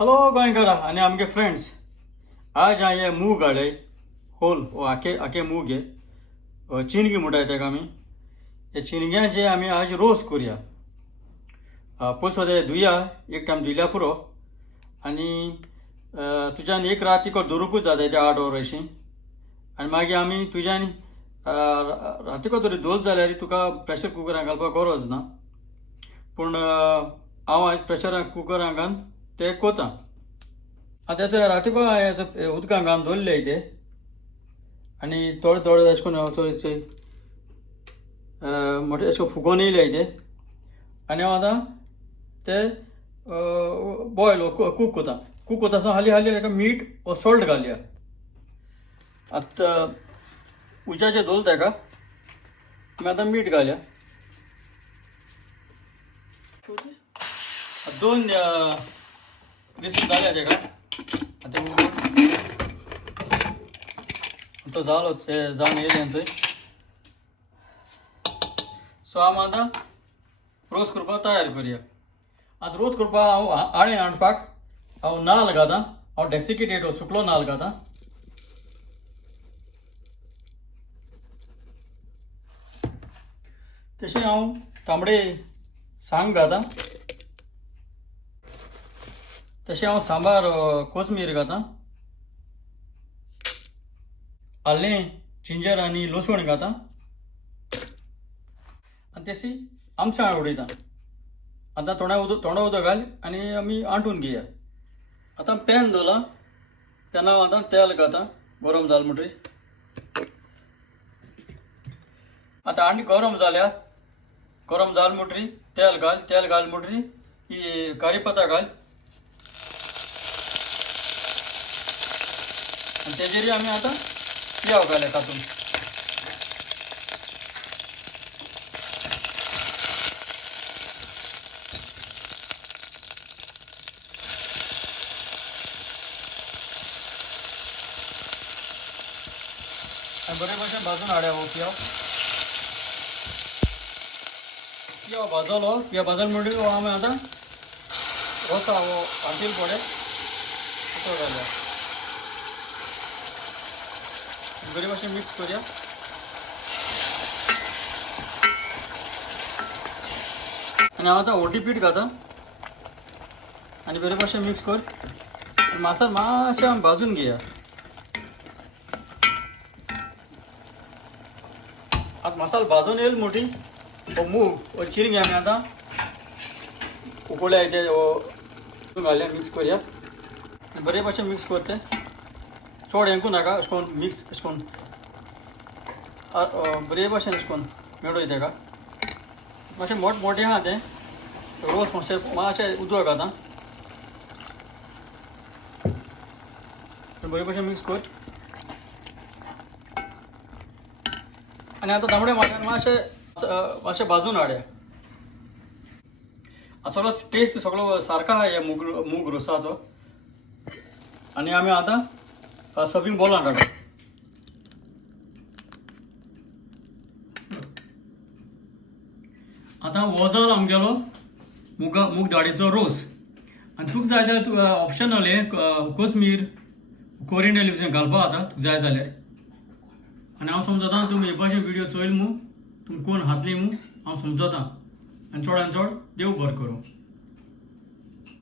हॅलो गोंयकारा आनी आमगे फ्रेंड्स, आज हांवें हे मूग हाडले होल आखे आखे मूग हे चिनगी म्हणटात ताका आमी. हे चिनग्याचे आमी आज रोस करुया. पयस ते धुया, एक टायम धुयल्या पुरो. आनी तुज्यान एक रात तिको दवरूंकूच जाता ते 8 वर अशी. आनी मागीर आमी तुज्यान रातीको तरी दवरत जाल्यार तुका प्रेशर कुकरान घालपाक गरज ना. पूण हांव आज प्रेशर कुकरान घालून ते कोता. आतां तें रातीको उदकान घालून दवरले ते. आनी थोडे थोडे अशें करून चोय मोठे अशें फुगोवन येयले ते. आनी हांव आतां ते बॉयल कूक कोता. कूक कोता आसतना हाली हाली ताका मीठ वा सॉल्ट घालया. आतां उज्याचेर दवरता ताका. आमी आतां मीठ घालया. 2 विसल जाल्या ताका. आतां तो जालो ते जावन येयलें चोय. सो आमी आतां रोस करपाक तयार करुया. आतां रोस करपाक हांव आळें हाडपाक हांव नाल्ल घालता. हांव डेसिकेटेड सुकलो नाल्ल घालता. तशें हांव तांबडे सांग घालता. तशें हांव सांबार कोथमीर घालता. आलें जिंजर आनी लसूण घालता. आनी तशी आमसाण उडयता. आतां थोडा उदक घाल आनी आमी आंटून घेया. आतां पॅन दवरला. पॅनार आतां तेल घालता गरम जालें म्हणटरी. आतां आनी गरम जाल्यार गरम जालें म्हणटरी तेल घाल म्हणटरी ही कारीपत्ता घाल. आनी तेजेर आमी आतां पियाव घालया तातूंत. बरे भशेन भाजून हाडया हो पियाव. पियाव भाजलो. पियाव भाजून म्हणटकीर आमी आतां रोसा हो हातील पडे तो घालया. बरे भशेन मिक्स करुया. आनी हांव आतां ओटी पीठ घालता. आनी बरे भशेन मिक्स कर. मसालो मातशें आमी भाजून घेया. आतां मसालो भाजून येयलो म्हणटी हो मूग हो चिरगे आमी आतां उकळ्या ते घालया. मिक्स करुया. बरे भशेन मिक्स करते. चड हेंकू नाका. अशें करून मिक्स अशें करून बरे भशेन अशें करून मेळोय ताका. मातशें मोठें आहा तें रोस मातशें उदक घालता. बरे भशेन मिक्स कर. आनी आतां तांबडे मातशें भाजून हाडया. आतां सगळो टेस्ट सगळो सारको आहा ह्या मूग रोसाचो. आनी आमी आतां सर्विंग बॉलान हाडया. आतां हो जालो आमगेलो मूग दाळीचो रोस. आनी तुका जाय जाल्यार तुका ऑप्शनल हे कोथमीर कोरिएंडर लिव्स घालपाक जाता तुका जाय जाल्यार. आनी हांव समजता तुमी हे भाशेन व्हिडिओ चोयल मू तुमी कोण हातली मू हांव समजता. आनी चडान चड देव बरें करूं.